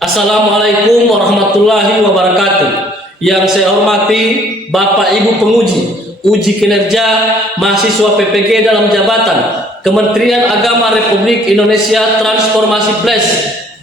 Assalamualaikum warahmatullahi wabarakatuh. Yang saya hormati Bapak Ibu penguji uji kinerja mahasiswa PPG dalam jabatan Kementerian Agama Republik Indonesia Transformasi Plus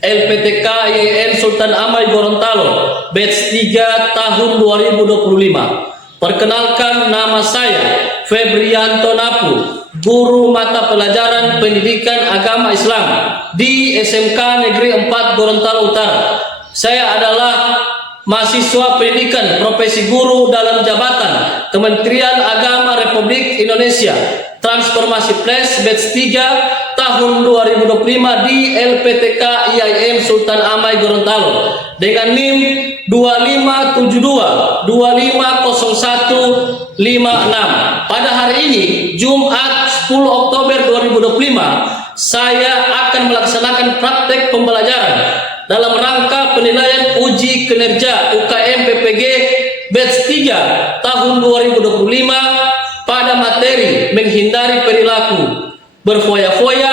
LPTK IAIN Sultan Amai Gorontalo batch 3 tahun 2025. Perkenalkan, nama saya Febrianto Napu, guru mata pelajaran pendidikan agama Islam di SMK Negeri 4 Gorontalo Utara. Saya adalah mahasiswa pendidikan profesi guru dalam jabatan Kementerian Agama Republik Indonesia Transformasi Plus batch 3 tahun 2025 di LPTK IAIN Sultan Amai Gorontalo dengan NIM 2502-250156. Pada hari ini Jumat 10 Oktober 2025 saya akan melaksanakan praktek pembelajaran dalam rangka penilaian uji kinerja UKM PPG batch 3 tahun 2025 pada materi menghindari perilaku berfoya-foya,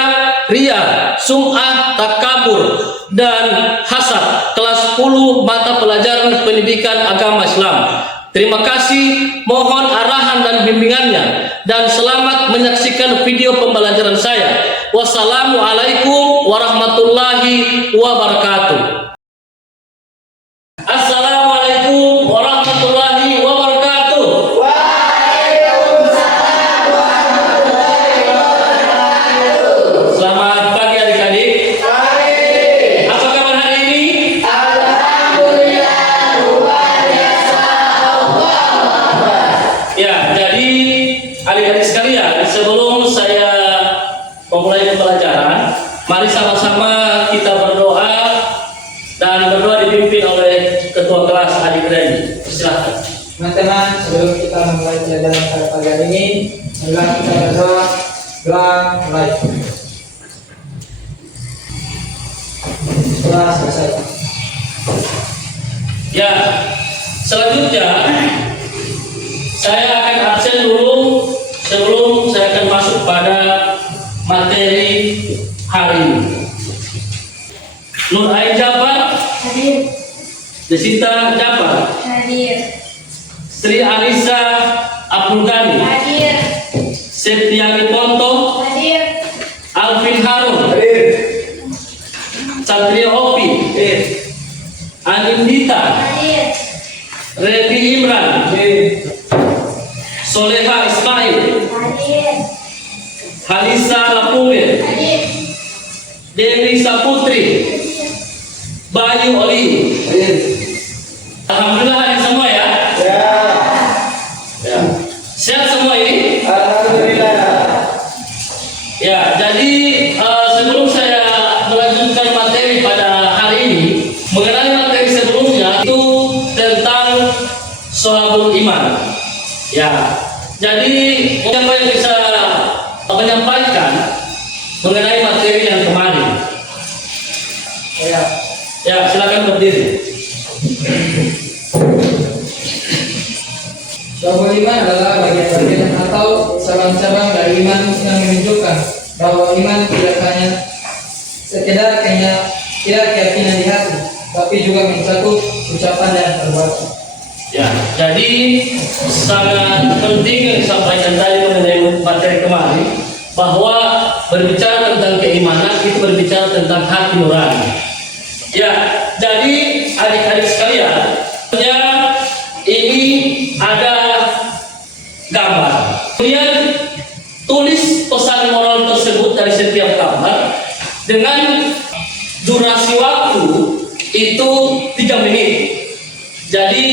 ria, sum'ah, takabur, dan hasad kelas 10 mata pelajaran pendidikan agama Islam. Terima kasih, mohon arahan dan bimbingannya, dan selamat menyaksikan video pembelajaran saya. Wassalamualaikum warahmatullahi wabarakatuh. Assalamualaikum warahmatullahi wabarakatuh. Waalaikumsalam warahmatullahi wabarakatuh. Selamat pagi adik-adik. Pagi. Apa kabar hari ini? Alhamdulillah, luar biasa. Ya, jadi adik-adik sekalian, sebelum saya memulai pembelajaran, mari sama-sama kita berdoa, dan berdoa dipimpin oleh ketua kelas adik Reni. Silakan. Teman-teman, sebelum kita memulai pelajaran pada pagi hari ini, marilah kita berdoa. Doa mulai. Setelah selesai. Ya, selanjutnya saya akan absen dulu sebelum saya akan masuk pada materi hari ini. Nur Ain Jabar, Hadir. Desita Jabar, Hadir. Sri Anissa Abdul Ghani, Hadir. Septiani Ponto, Hadir. Alvin Harun, Satria Opi, Anindita, Hadir. Revi Imran, Soleha Ismail, Hadir. Halisa Lapungir, Hadir. Dewi Saputri, Bayu Oli. Alhamdulillah hadir semua ya. Ya. Sehat semua ini? Alhamdulillah. Ya, jadi sebelum saya melanjutkan materi pada hari ini, mengenai materi sebelumnya itu tentang Sholabul Iman. Ya, jadi siapa yang bisa menyampaikan mengenai materi yang kemarin? Ya, silakan berdiri. Sholabul iman adalah bagian-bagian atau cabang-cabang dari iman yang menunjukkan bahwa iman tidak hanya sekedar keyakinan di hati, tapi juga mencakup ucapan dan perbuatan. Ya, jadi sangat penting yang disampaikan tadi mengenai materi kemarin, bahwa berbicara tentang keimanan itu berbicara tentang hati nurani. Ya, jadi adik-adik sekalian, ini ada gambar. Kemudian tulis pesan moral tersebut dari setiap gambar dengan durasi waktu itu 3 menit. Jadi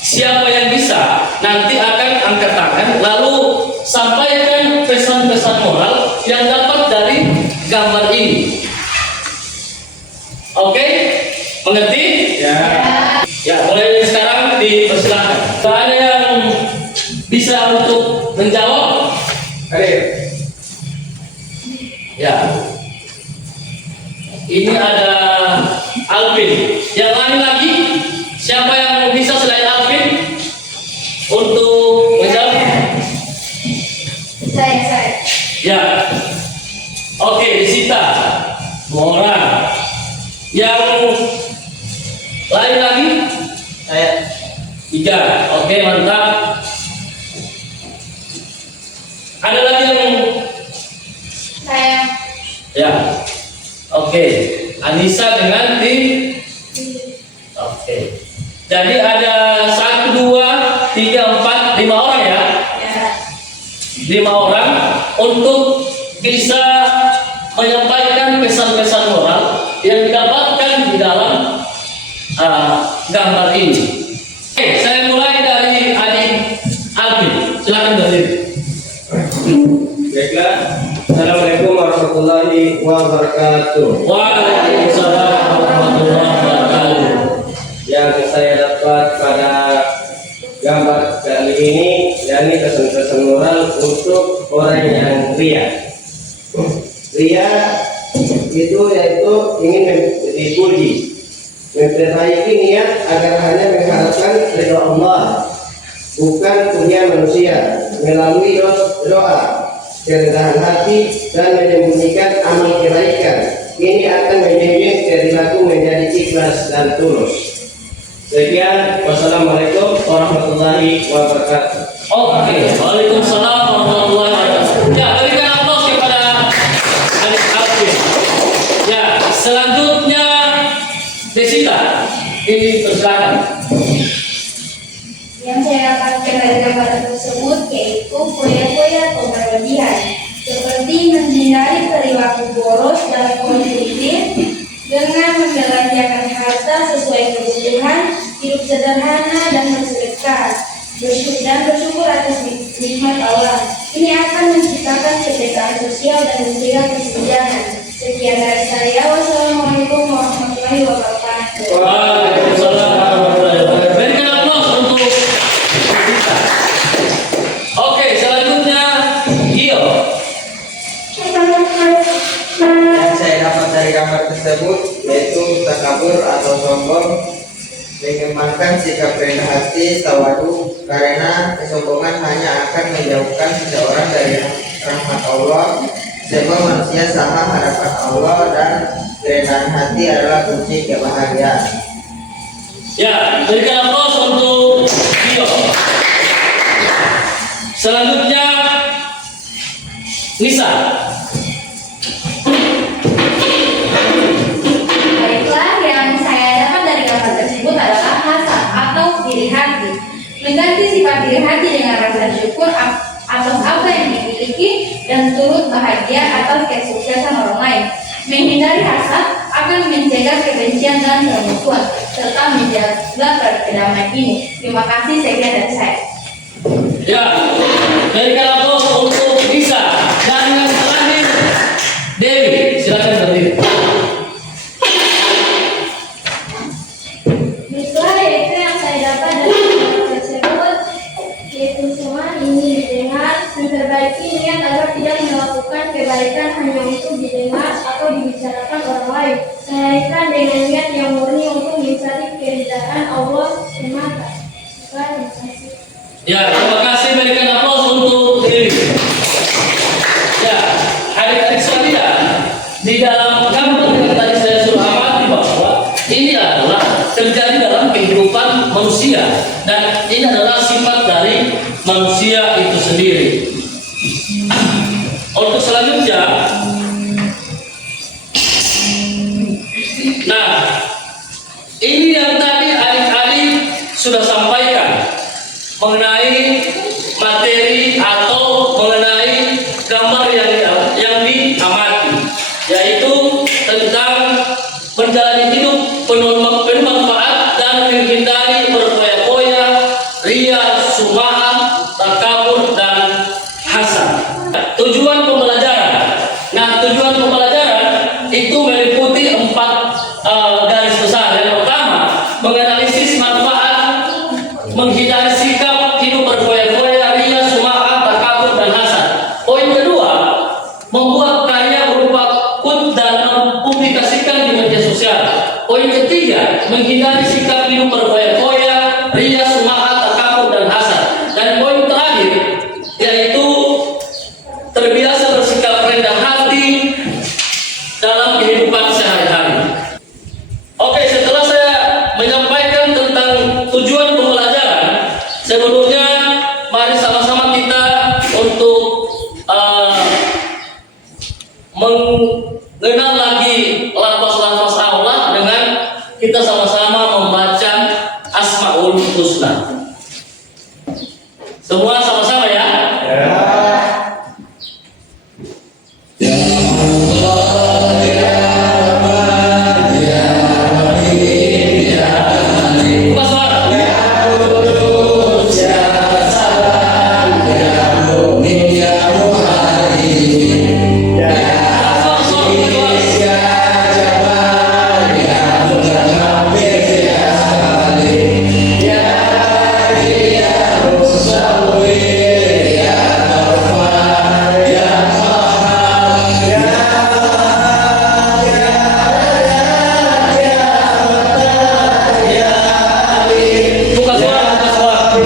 siapa yang bisa nanti akan angkat tangan lalu sampaikan pesan-pesan moral yang dapat dari gambar ini. Oke? Mengerti? Ya. Ya, boleh sekarang dipersilakan. Ada yang bisa untuk menjawab? Ya. Ini ada Alvin. Yang lain lagi? Siapa yang bisa selain Alvin untuk menjawab? Saya. Ya. Oke, Desita. 2 orang. Yang lain lagi? Saya. 3. Oke, mantap. Ada lagi yang Saya. ya? Oke, Anissa dengan tim. Oke. Jadi ada 1, 2, 3, 4, 5 orang ya? Ya. 5 orang untuk bisa menyampaikan pesan-pesan moral yang didapatkan di dalam gambar ini. Oke, saya mulai dari adik Alvin. Silakan dari. Baiklah, Assalamualaikum warahmatullahi wabarakatuh. Waalaikumsalam warahmatullahi wabarakatuh. Yang saya dapat pada gambar kali ini yakni pesan-pesan moral untuk orang yang ria. Ria itu yaitu ingin dipuji, memperbaiki niat agar hanya mengharapkan ridha Allah, bukan pujian manusia, melalui doa, kerendahan hati dan menyembunyikan amal kebaikan. Ini akan membimbing perilaku menjadi ikhlas dan tulus. Sekian, wassalamualaikum warahmatullahi wabarakatuh. Oke, waalaikumsalam warahmatullahi wabarakatuh. Ya, berikan aplaus kepada adik Alvin. Ya, selanjutnya Desita, dipersilakan. Yang saya dapatkan dari gambar tersebut yaitu foya-foya atau berlebihan, seperti menghindari perilaku boros dan konsumtif dengan membelanjakan harta sesuai kebutuhan, hidup sederhana dan bersedekah, bersyukur atas nikmat Allah. Ini akan menciptakan kesetaraan sosial dan mencegah kesenjangan. Sekian dari saya. Wassalamualaikum warahmatullahi wabarakatuh. Waalaikumsalam warahmatullahi wabarakatuh. Berikan aplaus untuk Desita. Oke, selanjutnya Gio. Yang saya dapat dari gambar tersebut yaitu takabur atau sombong, mengembangkan sikap rendah hati, tawadu, karena kesombongan hanya akan menjauhkan seseorang dari rahmat Allah. Sebab manusia sama hadapan Allah dan kerendahan hati adalah kunci kebahagiaan. Ya, berikan aplaus untuk Gio. Selanjutnya Nisa. Baiklah, yang saya dapat dari gambar tersebut adalah hasad atau iri hati. Mengganti sifat iri hati dengan rasa syukur atas apa yang dimiliki dan turut bahagia atas kesuksesan orang lain. Menghindari hasad akan mencegah kebencian dan permusuhan serta menjaga perdamaian ini. Terima kasih, sekian dari saya. Ya, berikan aplaus untuk Nisa. Dan yang terakhir Dewi, silakan berdiri. Itulah yaitu yang saya dapat dari gambar tersebut, yaitu semua ini didengar, memperbaiki niat agar tidak melakukan kebaikan hanya untuk didengar atau dibicarakan orang lain, melainkan dengan niat yang murni untuk mencari keridhaan Allah semata. Terima kasih. Ya, terima kasih. Berikan aplaus untuk Dewi. Ya, adik-adik sekalian, di dalam gambar yang tadi saya sudah amati bahwa ini adalah terjadi dalam kehidupan manusia dan ini adalah sifat dari manusia itu sendiri. Untuk selanjutnya, nah, ini yang tadi adik-adik sudah sampaikan mengenai materi atau mengenai gambar yang diamati, yaitu tentang menjalani hidup penuh manfaat dan menghindari berfoya-foya, ria, sum'ah, takabur dan hasad. Tujuan pembelajaran. Nah, tujuan pembelajaran itu meliputi 4 garis besar. Yang pertama, menganalisis manfaat, menghindari sikap hidup berfoya-foya, ria, sum'ah, takabur dan hasad. Poin kedua, membuat karya berupa quote dan mempublikasikan di media sosial. Poin ketiga, menghindari sikap hidup berfoya-foya, ria, sum'ah, takabur dan hasad. Dan poin terakhir yaitu terbiasa bersikap rendah hati dalam kehidupan sehari-hari. mengenal lagi lafaz-lafaz Allah dengan kita sama-sama membaca Asmaul Husna. Semua sama-sama ya. Buka suara. Buka suara, buka suara.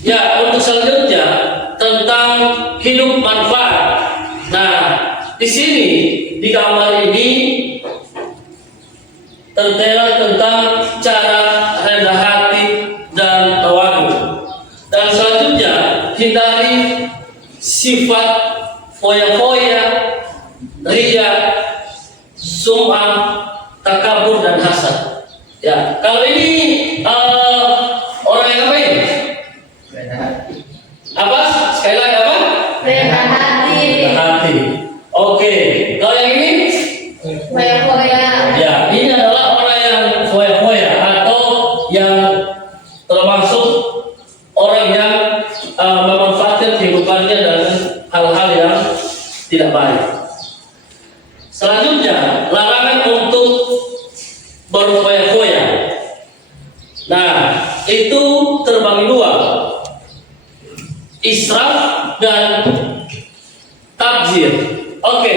Ya, untuk selanjutnya tentang hidup manfaat. Nah, di sini di gambar ini tertera tentang cara rendah hati dan tawadu. Dan selanjutnya hindari sifat foya-foya, ria, sum'ah, takabur dan hasad. Ya, kalau ini orang yang apa ini? Apa? Sekali lagi apa? Rendah hati. Rendah hati. Oke. Kalau yang ini? Foya-foya. Ya, ini adalah orang yang foya-foya atau yang termasuk orang yang memanfaatkan kehidupannya dengan hal-hal yang tidak baik. Selanjutnya, larangan untuk berfoya-foya. Nah, itu terbagi dua. Israf dan tabzir. Oke.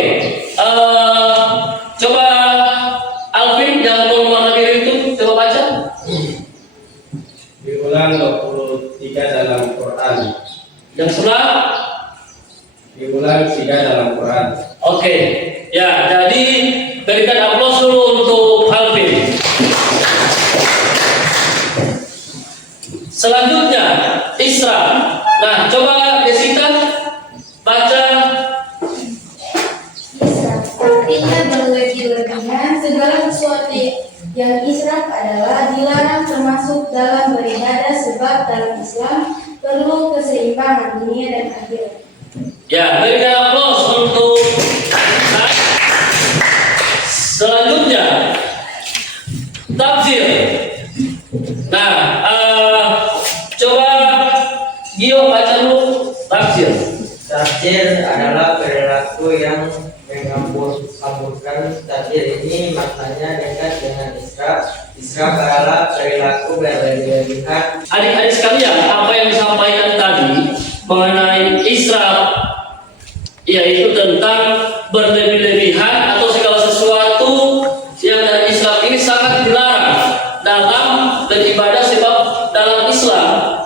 Coba Alvin yang kolom biru itu coba baca. Diulang 23 dalam Quran. Yang sebelah Diulang diulang 3 dalam Quran. Oke, ya, jadi berikan aplaus dulu untuk Alvin. Selanjutnya Isra. Nah, coba Desita baca. Israf artinya berlebih-lebihan. Segala sesuatu yang israf adalah dilarang termasuk dalam beribadah, sebab dalam Islam perlu keseimbangan dunia dan akhirat. Ya, berikan aplaus untuk selanjutnya tafsir. Nah, coba Gio baca dulu tafsir. Tafsir adalah perilaku yang menghambur-hamburkan. Tafsir ini maknanya dekat dengan israf. Israf adalah perilaku berlebihan. Adik-adik sekalian, apa yang disampaikan tadi mengenai israf, yaitu tentang berlebih-lebihan atau segala sesuatu yang dari Islam ini sangat dilarang dalam beribadah, sebab dalam Islam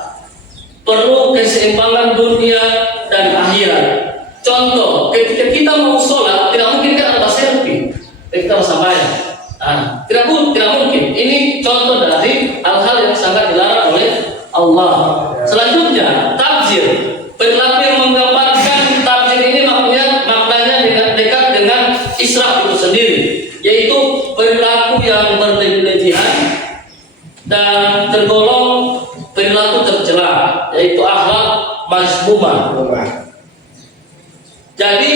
perlu keseimbangan dunia dan akhirat. Contoh, ketika kita mau sholat, tidak mungkin kan ada selfie ketika bersamanya. Tidak mungkin. Ini contoh dari hal-hal yang sangat dilarang oleh Allah. Selanjutnya, tafsir. Perilaku yang menggambarkan tafsir ini maknanya dekat dengan israf itu sendiri, yaitu perilaku yang berlebihan dan tergolong perilaku tercela, yaitu akhlak mazmumah. Jadi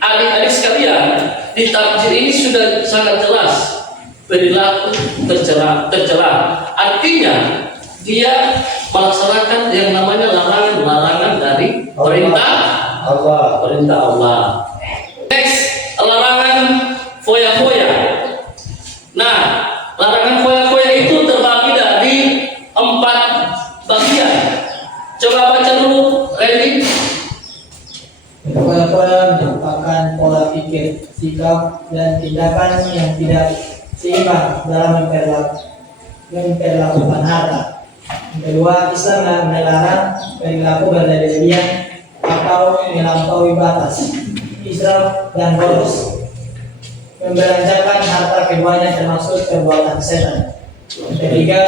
adik-adik sekalian, di tafsir ini sudah sangat jelas perilaku tercela. Artinya dia melaksanakan yang namanya larangan dari perintah Allah. Next, larangan foya-foya. Nah, larangan foya-foya itu terbagi dari 4 bagian. Coba baca dulu, Randy. Pola-pola merupakan pola pikir, sikap, dan tindakan yang tidak seimbang dalam memperlakukan harta. Yang kedua, Islam melarang perilaku berlebihan atau melampaui batas, israf dan boros. Membelanjakan harta keduanya termasuk perbuatan setan. Yang ketiga,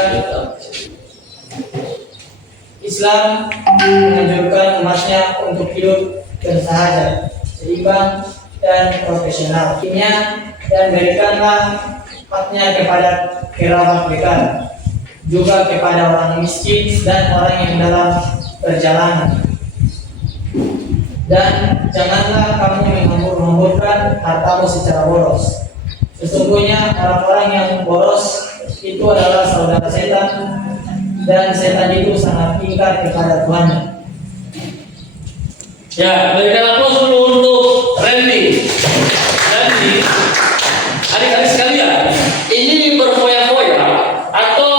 Islam menganjurkan umatnya untuk hidup bersahaja, seimbang dan profesional. Dan berikanlah haknya kepada kerabat dekat, juga kepada orang miskin dan orang yang dalam perjalanan. Dan janganlah kamu menghambur-hamburkan hartamu secara boros. Sesungguhnya orang-orang yang boros itu adalah saudara setan, dan setan itu sangat ingkar kepada Tuhannya. Ya, berikan aplaus dulu untuk Randy. Jadi, adik-adik sekalian, ini berfoya-foya atau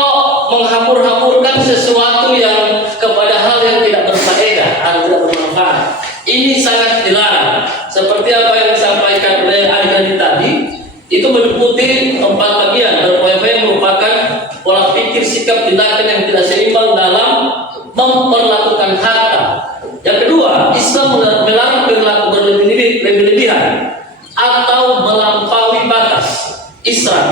menghambur-hamburkan sesuatu yang kepada hal yang tidak berfaedah, hal tidak bermanfaat. Ini sangat dilarang. Seperti apa yang disampaikan oleh adik-adik tadi, itu meliputi 4 bagian. Berfoya-foya merupakan pola pikir, sikap, tindakan yang tidak seimbang dalam memperlakukan harta. Yang kedua, Islam melarang perilaku berlebihan atau melampaui batas, israf.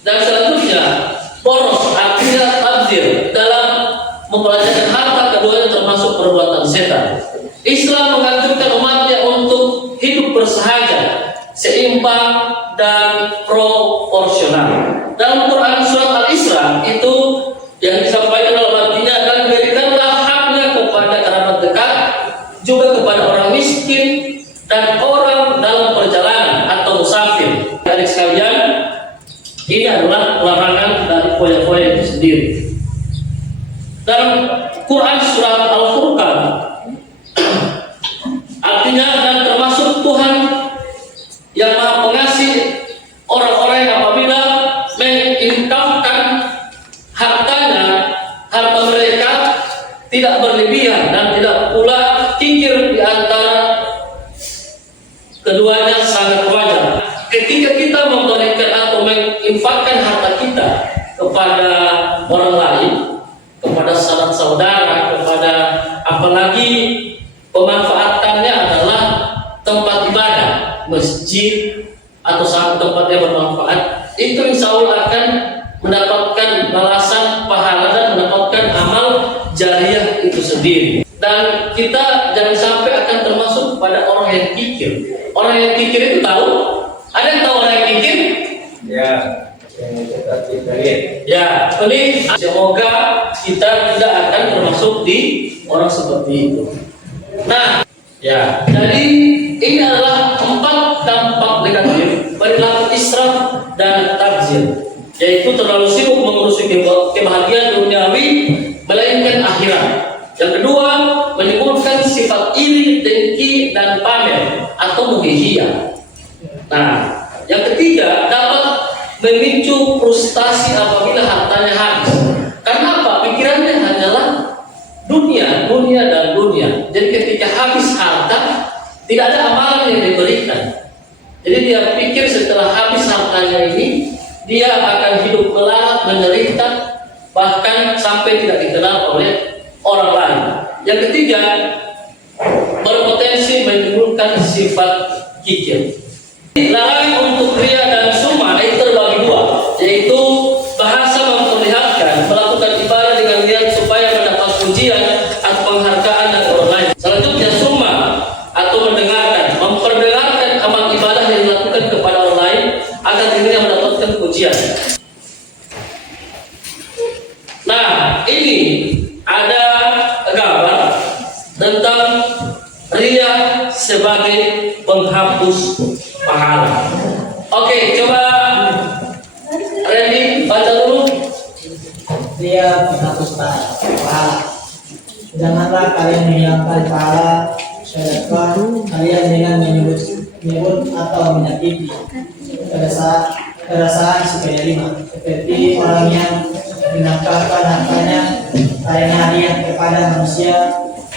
Dan selanjutnya, boros, artinya tabdzir, dalam membelanjakan harta keduanya termasuk perbuatan setan. Islam menganjurkan umatnya untuk hidup bersahaja, seimbang dan proporsional. Dalam Quran surat Al-Isra itu yang disampaikan dalam artinya, dan berikanlah haknya kepada kerabat dekat, juga kepada orang miskin dan orang dalam perjalanan atau musafir. Adik sekalian, ini adalah larangan dari foya-foya itu sendiri. Dalam Quran surat Al-Furqan, artinya dan termasuk Tuhan yang Maha Pengasih orang-orang yang apabila menginfakkan hartanya, harta mereka tidak berlebihan dan tidak pula kikir di antara keduanya, sangat wajar. Ketika kita memberikan atau menginfakkan harta kita kepada orang lain, kepada sanak saudara, kepada apalagi pemanfaat masjid atau satu tempat yang bermanfaat, itu insya Allah akan mendapatkan balasan pahala dan mendapatkan amal jariah itu sendiri. Dan kita jangan sampai akan termasuk pada orang yang kikir. Orang yang kikir itu tahu? Ada yang tahu orang yang kikir? Ya, yang seperti pelit. Ya, pelit. Semoga kita tidak akan termasuk di orang seperti itu. Nah, ya, jadi ini adalah 4 dampak negatif perilaku israf dan takzir, yaitu terlalu sibuk mengurusi kebahagiaan duniawi melainkan akhirat. Yang kedua, menimbulkan sifat iri, dengki, dan pamer atau menghihia. Nah, yang ketiga, dapat memicu frustasi apabila hartanya habis. Karena apa? Pikirannya hanyalah dunia, dunia, dan dunia. Jadi ketika habis harta, tidak ada amalan yang diberikan. Jadi dia pikir setelah habis hartanya ini, dia akan hidup melarat, menderita, bahkan sampai tidak dikenal oleh orang lain. Yang ketiga, berpotensi menimbulkan sifat kikir. Larangan untuk ria dan sum'ah itu terbagi dua, yaitu bahasa memperlihatkan melakukan ibadah dengan niat supaya mendapat pujian atau penghargaan dari orang lain. Selanjutnya sum'ah atau mendengarkan, memperdengarkan amal ibadah yang dilakukan kepada orang lain agar dirinya mendapatkan pujian. Nah, ini ada gambar tentang ria sebagai penghapus pahala. Oke, coba Randy baca dulu. Dia menghapus pahala. Janganlah kalian menghilangkan pahala sedekah kalian dengan menyebut atau menyakiti perasaan si penerima, seperti orang yang menafkahkan hartanya karena hadiah kepada manusia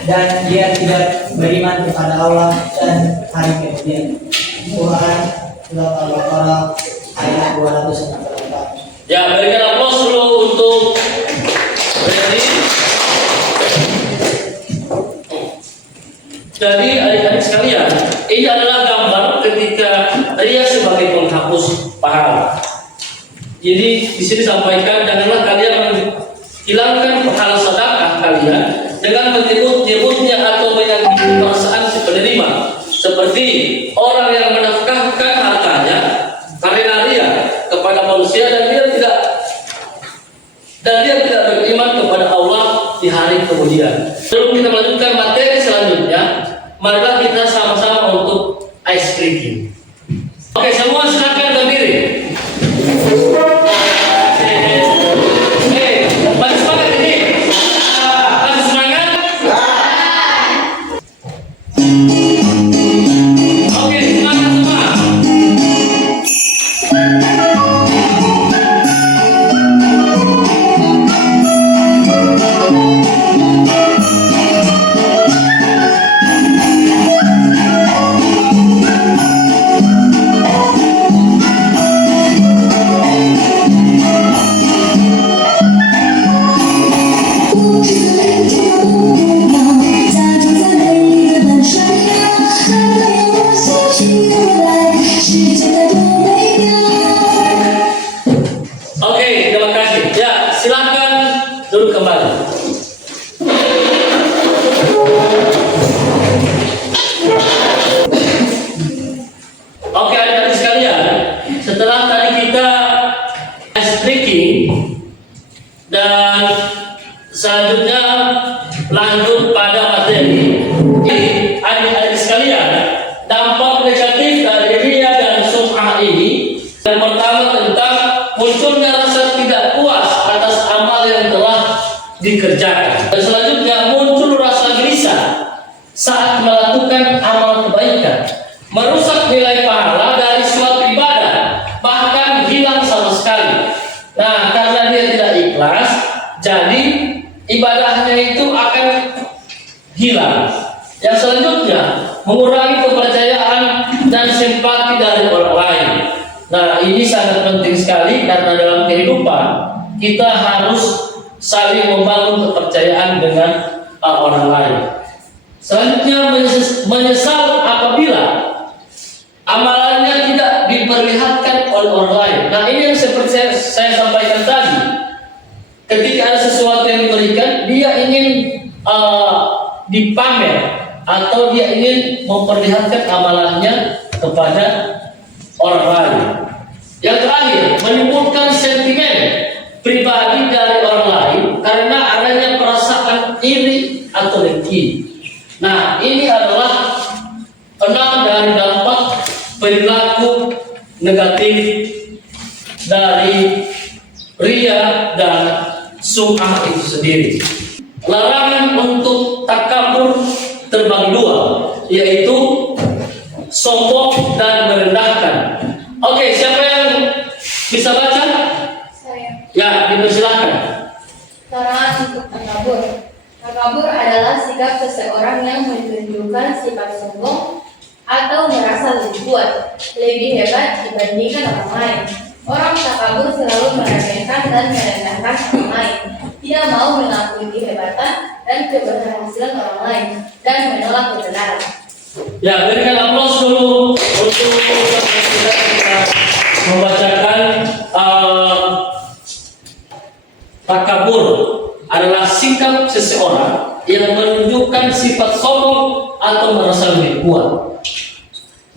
dan dia tidak beriman kepada Allah dan hari kemudian. Quran Surat Al-Baqarah ayat 244. Ya, berikan aplaus dulu untuk Randy. Jadi adik-adik sekalian, ini adalah gambar ketika ria sebagai penghapus pahala. Jadi di sini disampaikan, janganlah kalian menghilangkan pahala sedekah kalian dengan menyebut-nyebutnya atau menyakiti perasaan si penerima, seperti orang yang menafkahkan hartanya karena ria kepada manusia dan dia tidak beriman kepada Allah di hari kemudian. Sebelum kita melanjutkan materi selanjutnya, marilah kita sama-sama untuk ice breaking. Oke, semua silakan berdiri. Masih semangat ini? Masih semangat? Oke, semangat semua. Oke, terima kasih. Ya, silakan duduk kembali. Oke, adik-adik sekalian, setelah tadi kita ice breaking dan selanjutnya lanjut pada materi. Jadi, adik-adik sekalian, dampak negatif dari ria dan sum'ah ini, yang pertama tentang munculnya rasa tidak puas atas amal yang telah dikerjakan. Dan selanjutnya muncul rasa gelisah saat melakukan amal kebaikan, merusak nilai pahala dari suatu ibadah, bahkan hilang sama sekali. Nah, karena dia tidak ikhlas, jadi ibadahnya itu akan hilang. Yang selanjutnya, mengurangi kepercayaan dan simpati dari orang lain. Nah, ini sangat penting sekali karena dalam kehidupan kita harus saling membangun kepercayaan dengan orang lain. Selanjutnya, menyesal apabila amalannya pamer atau dia ingin memperlihatkan amalannya kepada orang lain. Yang terakhir, menimbulkan sentimen pribadi dari orang lain karena adanya perasaan iri atau dengki. Nah, ini adalah 6 dari dampak perilaku negatif dari ria dan sum'ah itu sendiri. Larangan untuk takabur terbagi dua, yaitu sombong dan merendahkan. Oke, siapa yang bisa baca? Saya. Ya, dipersilakan. Larangan untuk takabur. Takabur adalah sikap seseorang yang menunjukkan sifat sombong atau merasa lebih kuat, lebih hebat dibandingkan orang lain. Orang takabur selalu meremehkan dan merendahkan orang lain, tidak mau mengakui kehebatan dan keberhasilan orang lain, dan menolak kebenaran. Ya, berikan aplaus dulu untuk kita membacakan takabur adalah sikap seseorang yang menunjukkan sifat sombong atau merasa lebih kuat,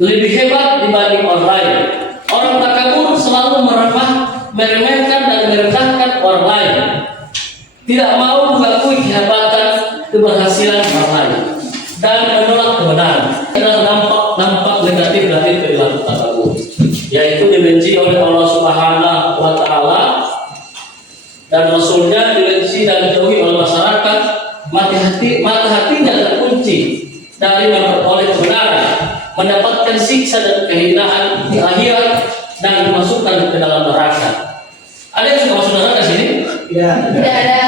lebih hebat dibanding orang lain. Orang takabur selalu meremehkan dan merendahkan orang lain, tidak mau mengakui kehebatan keberhasilan orang lain, dan menolak kebenaran. Ini adalah dampak negatif dari perilaku takabur, yaitu dibenci oleh Allah Subhanahu wa Ta'ala dan Rasulnya, dibenci dan dijauhi oleh masyarakat. Mata hatinya terkunci dari memperoleh kebenaran, mendapatkan siksa dan kehinaan di akhirat, dan dimasukkan ke dalam neraka. Ada yang suka masuk neraka sini? Tidak. Tidak ada.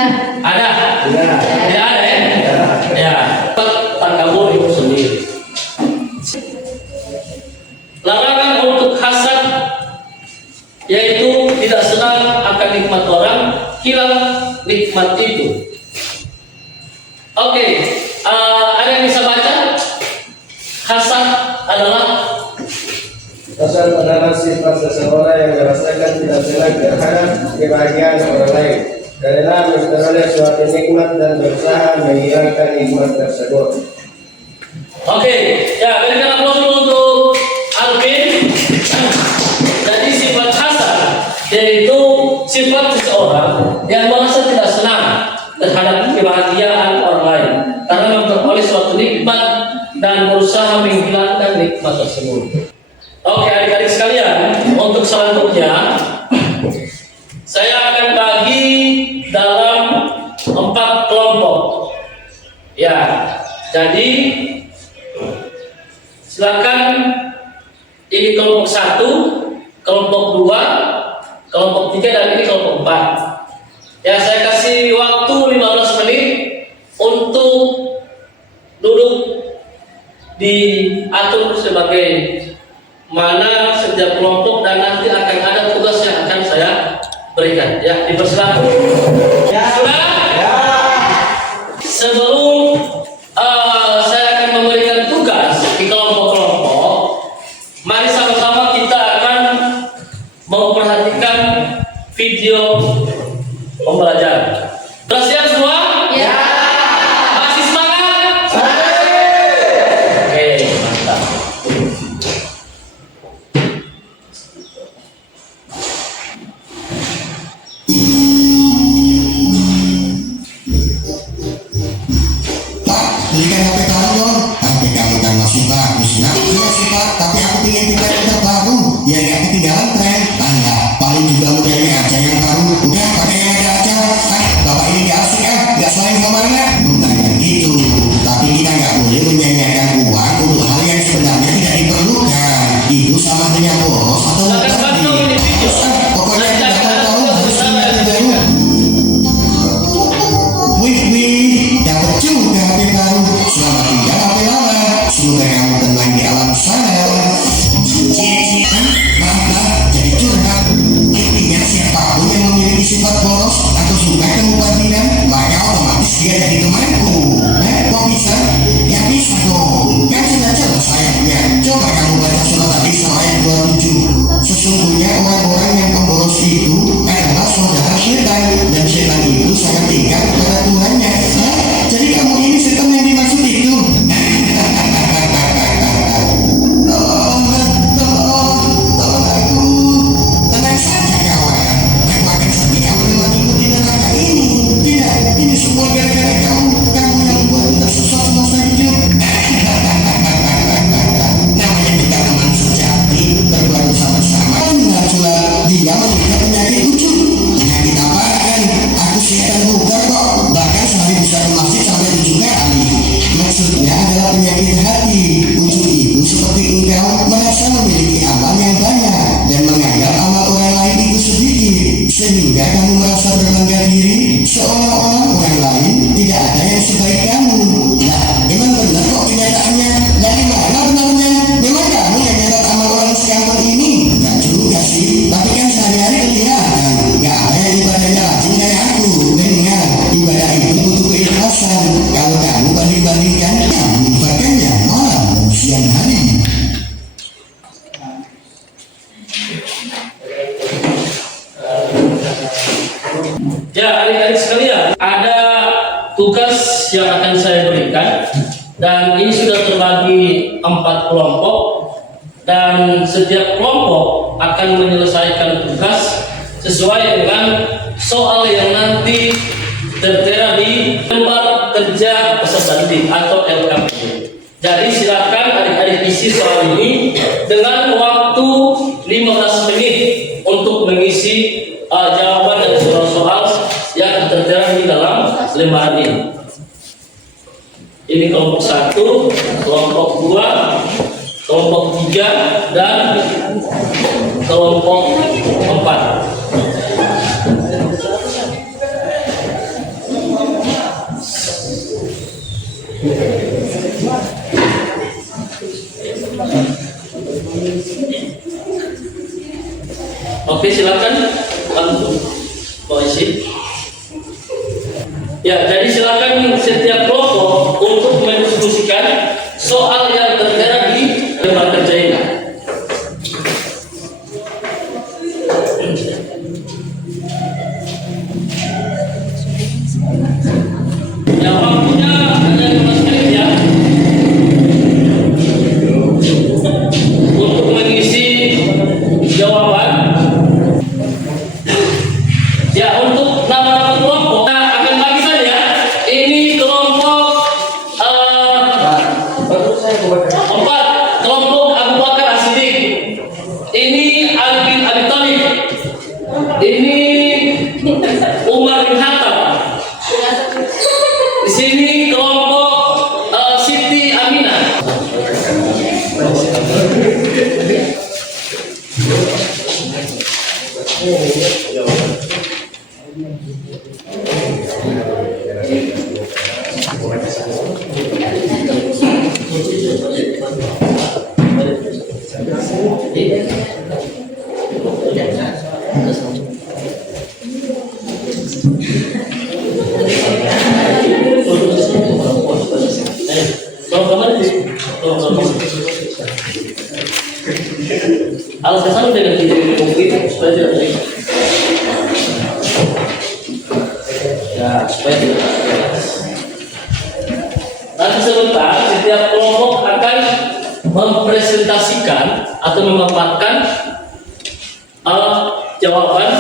Ada? Tidak. Tidak ada ya? Ya. Takabur itu sendiri. Larangan untuk hasad, yaitu tidak senang akan nikmat orang, hilang nikmat itu. Oke, ada yang bisa baca? Hasad adalah Hasad adalah sifat seseorang yang merasakan tidak senang terhadap kebahagiaan orang lain karena memperoleh suatu nikmat dan berusaha menghilangkan nikmat tersebut. Oke, ya berikan aplaus dulu untuk Alvin. Jadi sifat hasad yaitu sifat seseorang yang merasa tidak senang terhadap kebahagiaan orang lain karena memperoleh suatu nikmat dan berusaha menghilangkan nikmat tersebut. Oke, adik-adik sekalian, untuk selanjutnya saya akan bagi dalam 4 kelompok. Ya, jadi silakan, ini kelompok 1, kelompok 2, kelompok 3, dan ini kelompok 4. Ya, saya kasih waktu 15 menit untuk duduk diatur sebagai mana setiap kelompok, dan nanti akan ada tugas yang akan saya berikan. Ya, dipersilakan. Ya. Sudah? Ya. Sebelum saya akan memberikan tugas di kelompok-kelompok, mari sama-sama kita akan memperhatikan video pembelajaran. Sudah siap semua? Ya. Masih semangat? Oke, mantap. Belikan HP kamu dong. HP kamu kan masih bagus. Nah, iya suka, tapi aku ingin pindah yang baru biar gak ketinggalan tren. Tanya, paling juga modelnya aja yang baru tugas yang akan saya berikan, dan ini sudah terbagi 4 kelompok, dan setiap kelompok akan menyelesaikan tugas sesuai dengan soal yang nanti tertera di lembar kerja peserta didik atau LKP. Jadi silakan adik-adik isi soal ini dengan waktu 15 menit untuk mengisi jawaban dari soal-soal yang tertera di dalam lembaran ini. Ini kelompok 1, kelompok 2, kelompok 3, dan kelompok 4. Oke, silakan isi. Ya, jadi silakan setiap kelompok untuk mendiskusikan soal yang tertera di lembar kerja ini. Yang waktunya ada 15 menit ya untuk mengisi jawaban. Ya, untuk nama kelompok kita akan bagi saja. Ini kelompok 4, kelompok Abu Bakar As-Siddiq. Ini Ali bin Abi Thalib. Ini Umar bin Khattab. Di sini kelompok Siti Aminah. Alas kasar dengan tidak konkret supaya tidak terjadi. Ya, supaya tidak terjadi. Nanti sebentar setiap kelompok akan mempresentasikan atau memaparkan jawaban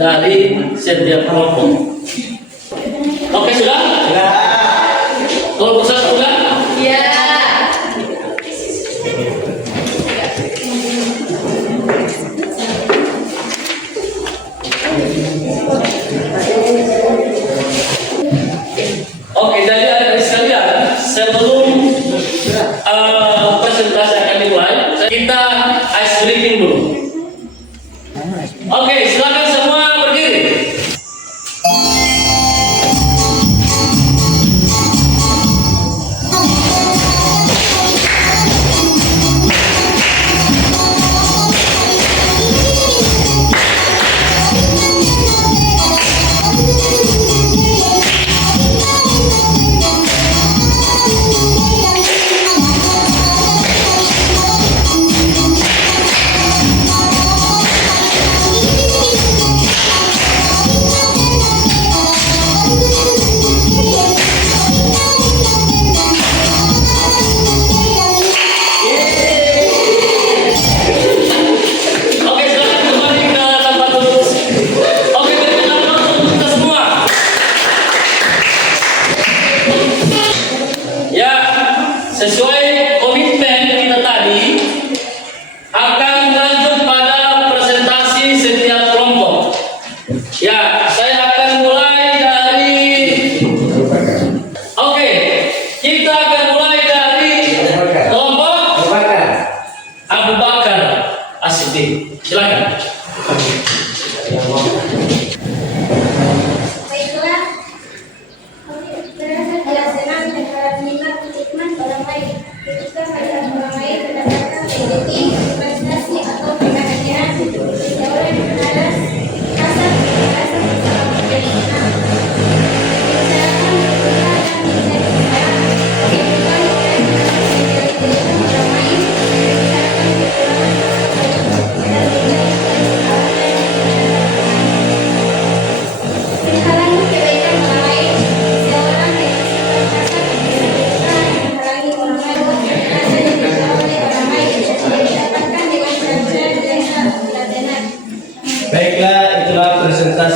dari setiap kelompok. Oke, sudah? Sudah. Kelompok 1 sudah? Ya. Oke, jadi adik-adik sekalian, sebelum presentasi akan dimulai, kita ice breaking dulu. Oke, silakan semua berdiri. Oke, silakan kembali ke tempat duduk. Oke, perkenalkan untuk kita semua. Ya, sesuai komitmen kita tadi, akan lanjut pada presentasi setiap kelompok. Ya, saya akan mulai dari. Oke, kita akan mulai dari kelompok Abu Bakar As-Siddiq. Silakan. Baiklah, berasa tidak senang negara menyimak komitmen orang lain. Ketika melihat orang lain berdasarkan identiti, prestasi atau pribadinya, seorang yang berhadas, kasar, merasa bersama menjadi senang. Membicarakan berguna dan mencari kesalahan, bagaimana kita menjadi orang lain, membicarakan kekurangan dan mencari kesalahan. Menghalangi kebaikan orang lain,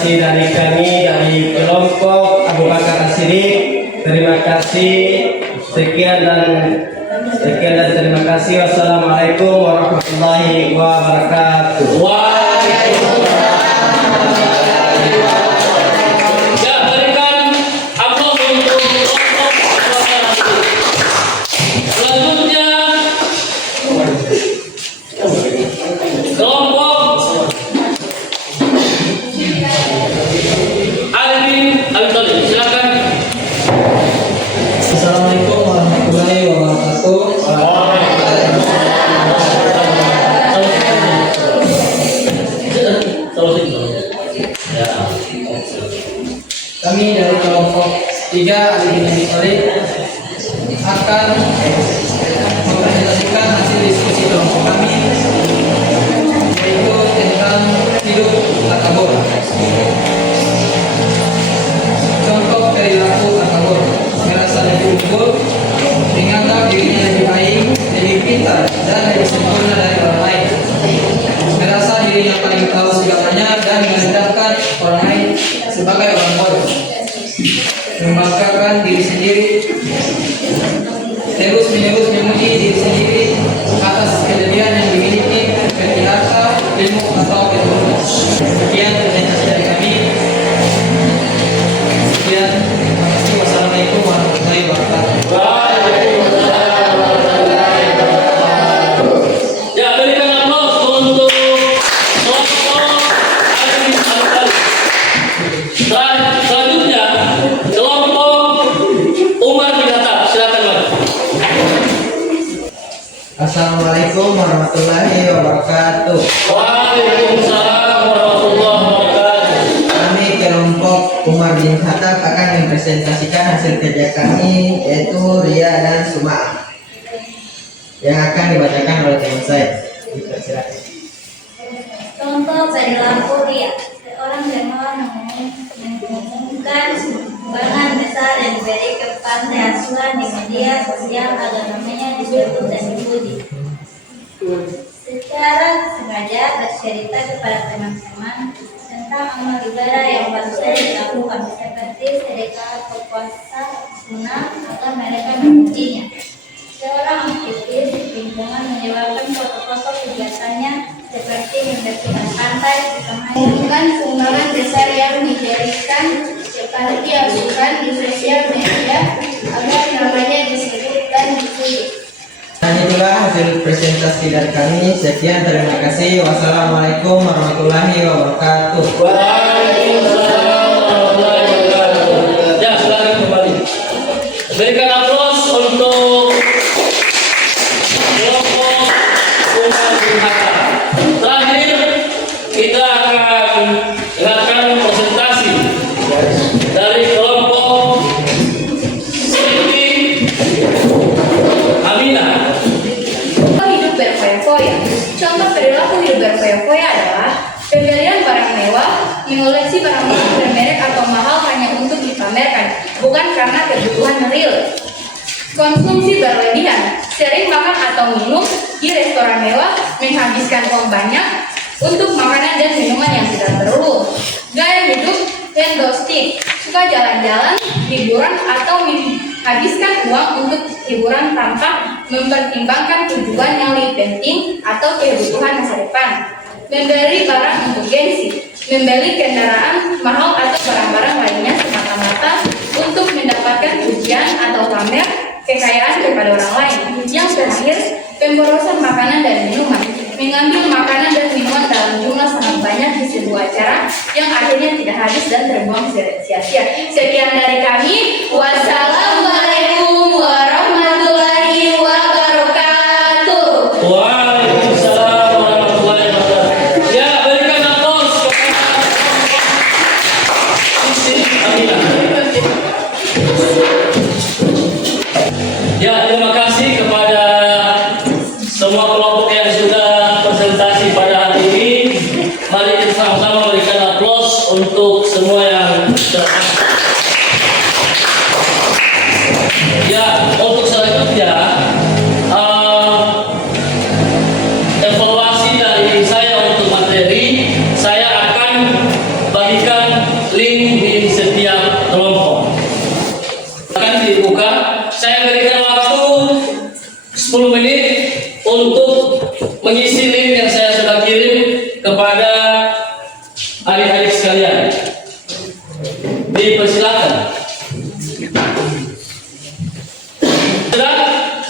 kasih dari kami dari kelompok Abu Bakar As-Siddiq. Terima kasih. Sekian dan terima kasih. Wassalamualaikum warahmatullahi wabarakatuh. Ya, berikan aplaus untuk kelompok selanjutnya. Kelompok Alvin Al-Talib, silakan. Assalamualaikum warahmatullahi wabarakatuh. Kami dari kelompok 3 Alvin Al-Talib akan mempresentasikan hasil diskusi kelompok kami, yaitu tentang hidup takabur. Contoh perilaku takabur: merasa lebih unggul, menganggap dirinya lebih baik, lebih pintar, dan lebih sempurna dari orang lain, merasa dirinya paling tahu segalanya dan merendahkan orang lain sebagai orang bodoh, membanggakan diri sendiri, terus-menerus memuji diri sendiri atas kelebihan yang dimiliki seperti harta, ilmu, atau keturunan. Sekian presentasi dari kami. Sekian, terima kasih. Wassalamualaikum warahmatullahi wabarakatuh. Ya, berikan aplaus untuk kelompok Alvin Al-Talib. Selanjutnya kelompok Umar bin Khattab, silakan Mas. Assalamualaikum warahmatullahi wabarakatuh. Waalaikumsalam warahmatullahi wabarakatuh. Kami kelompok Umar bin Khattab akan mempresentasikan hasil kerja kami, yaitu Ria dan Suma, yang akan dibacakan oleh teman saya. Dipersilakan. Contoh perilaku Ria. Seorang dermawan mengumumkan sumbangan besar dan diberi ke panti asuhan di media sosial agar namanya disebut dan dipuji. Secara sengaja bercerita kepada teman-teman tentang amal ibadah yang baru saja dilakukan, seperti sedekah, puasa, sunnah, agar mereka memujinya. Seorang aktivis lingkungan menyebarkan foto-foto kegiatannya seperti membersihkan pantai, mengumumkan sumbangan besar yang diberikan seperti asuhan di sosial media agar namanya disebut dan dipuji. Dan itulah hasil presentasi dari kami. Sekian, terima kasih. Wassalamualaikum warahmatullahi wabarakatuh. Waalaikumsalam warahmatullahi wabarakatuh. Ya, silakan kembali. Berikan aplaus untuk kelompok Umar bin Khattab. Terakhir, kita akan dengarkan presentasi dari kelompok Siti Aminah. Hidup berfoya-foya. Contoh perilaku hidup berfoya-foya adalah pembelian barang mewah, mengoleksi barang-barang bermerek atau mahal hanya untuk dipamerkan, bukan karena kebutuhan real. Konsumsi berlebihan, sering makan atau minum di restoran mewah, menghabiskan uang banyak untuk makanan dan minuman yang tidak perlu. Gaya hidup hedonist, suka jalan-jalan, hiburan atau menghabiskan uang untuk hiburan tanpa mempertimbangkan tujuan yang lebih penting atau kebutuhan masa depan. Membeli barang untuk gengsi, membeli kendaraan mahal atau barang-barang lainnya semata-mata untuk mendapatkan pujian atau pamer kekayaan kepada orang lain. Yang terakhir, pemborosan makanan dan minuman, mengambil makanan dan minuman dalam jumlah sangat banyak di sebuah acara yang akhirnya tidak habis dan terbuang sia-sia. Sekian dari kami. Wassalamualaikum warahmatullahi wabarakatuh. Waalaikumsalam warahmatullahi wabarakatuh. Ya, berikan aplaus kepada Siti Aminah. Ya, terima kasih kepada semua kelompok yang sudah presentasi pada hari ini. Mari kita sama-sama berikan aplaus untuk semua yang sudah. 10 menit untuk mengisi link yang saya sudah kirim kepada adik-adik sekalian. Dipersilakan. Sudah?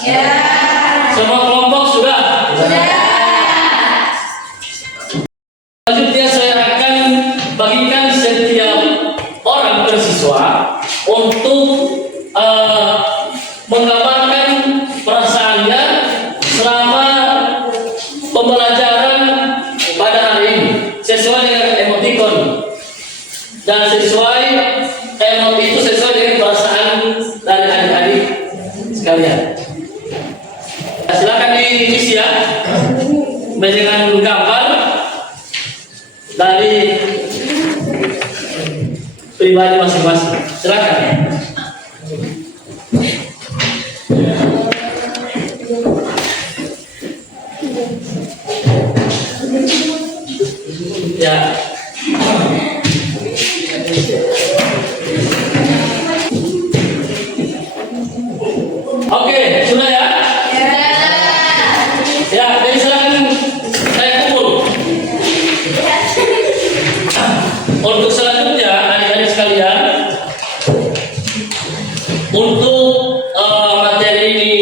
Ya. Semua kelompok sudah? Sudah. Selanjutnya saya akan bagikan setiap orang bersiswa untuk menggambarkan perasaannya selama pembelajaran pada hari ini sesuai dengan emoticon dan sesuai emot itu sesuai dengan perasaan dari adik-adik sekalian. Silakan diisi ya dengan gambar dari pribadi masing-masing. Silakan. Ya. Oke, sudah ya? Ya, jadi silakan saya kumpul. Untuk selanjutnya, adik-adik sekalian, untuk materi ini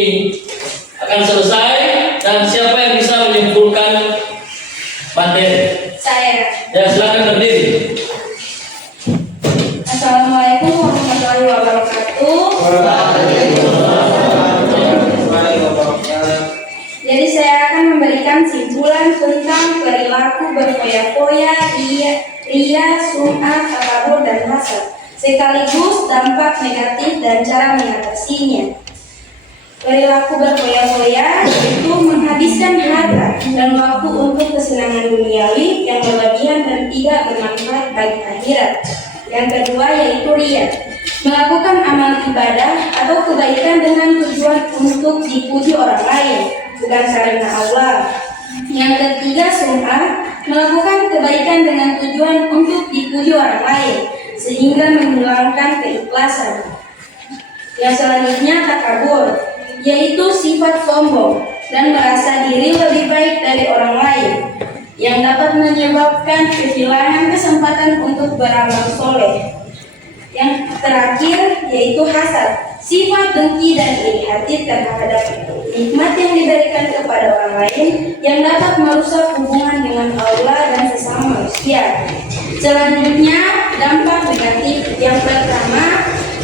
akan selesai dan siapa yang bisa menyimpulkan materi? Saya. Ya, silakan berdiri. Assalamualaikum warahmatullahi wabarakatuh. Jadi saya akan memberikan simpulan tentang perilaku berfoya-foya, ria, sum'ah, takabur, dan hasad, sekaligus dampak negatif dan cara mengatasinya. Perilaku berfoya-foya yaitu menghabiskan harta dan waktu untuk kesenangan duniawi yang berlebihan dan tidak bermanfaat bagi akhirat. Yang kedua yaitu ria, melakukan amal ibadah atau kebaikan dengan tujuan untuk dipuji orang lain, bukan karena Allah. Yang ketiga sum'ah, melakukan kebaikan dengan tujuan untuk dipuji orang lain, sehingga menghilangkan keikhlasan. Yang selanjutnya takabur, yaitu sifat sombong dan merasa diri lebih baik dari orang lain, yang dapat menyebabkan kehilangan kesempatan untuk beramal soleh. Yang terakhir yaitu hasad, sifat dengki dan iri hati terhadap nikmat yang diberikan kepada orang lain, yang dapat merusak hubungan dengan Allah dan sesama manusia. Selanjutnya dampak negatif. Yang pertama,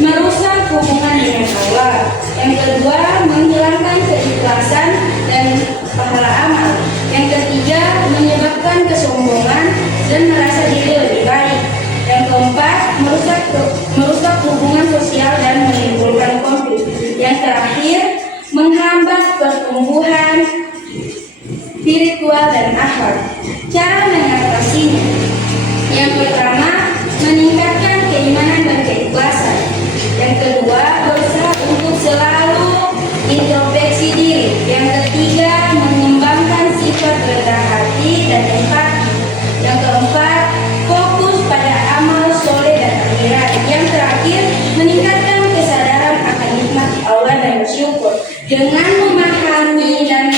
merusak hubungan dengan Allah. Yang kedua, menghilangkan keikhlasan dan pahala amal. Yang ketiga, menyebabkan kesombongan dan merasa diri lebih baik. Yang keempat, merusak hubungan sosial dan menimbulkan konflik. Yang terakhir, menghambat pertumbuhan spiritual dan akhlak. Cara mengatasinya. Yang pertama, meningkatkan keimanan dan keikhlasan. Yang kedua, berusaha untuk selalu introspeksi diri. Yang ketiga, mengembangkan sifat rendah hati dan empati. Yang keempat, fokus pada amal soleh dan akhirat. Yang terakhir, meningkatkan kesadaran akan nikmat Allah dan bersyukur. Dengan memahami dan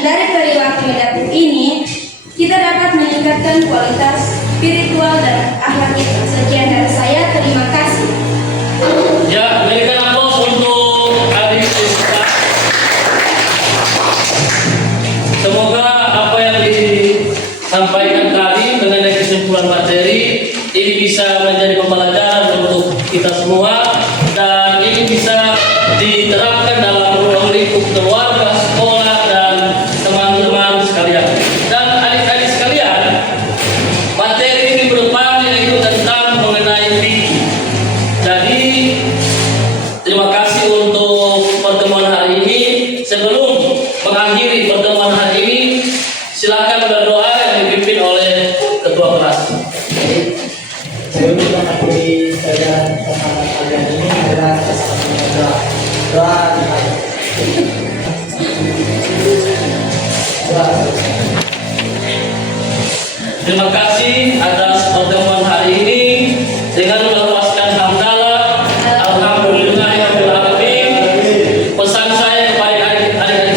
dari perilaku negatif ini, kita dapat meningkatkan kualitas spiritual dan akhlak kita. Sekian dari saya, terima kasih. Ya, berikan aplaus untuk adik kita. Semoga apa yang disampaikan tadi mengenai kesimpulan materi ini bisa menjadi pembelajaran untuk kita semua, dan ini bisa diterapkan dalam ruang lingkup keluarga, sekolah, dan teman-teman sekalian. Dan adik-adik sekalian, materi ini berupa yaitu tentang mengenai fikih. Jadi terima kasih untuk pertemuan hari ini. Sebelum mengakhiri pertemuan hari ini, silakan berdoa yang dipimpin oleh ketua kelas. Saya untuk mengakhiri pelajaran tentang kalian ini adalah kesempatan doa. Doa Terima kasih atas pertemuan hari ini. Dengan melepaskan hamdalah, alhamdulillahirabbil alamin. Pesan saya kepada adik-adik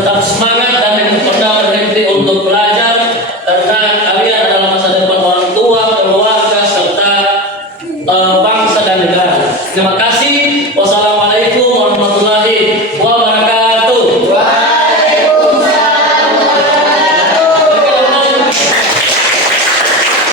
tetap semangat dan dengan penuh berhenti untuk belajar karena kalian adalah masa depan orang tua, keluarga serta bangsa dan negara. Terima kasih.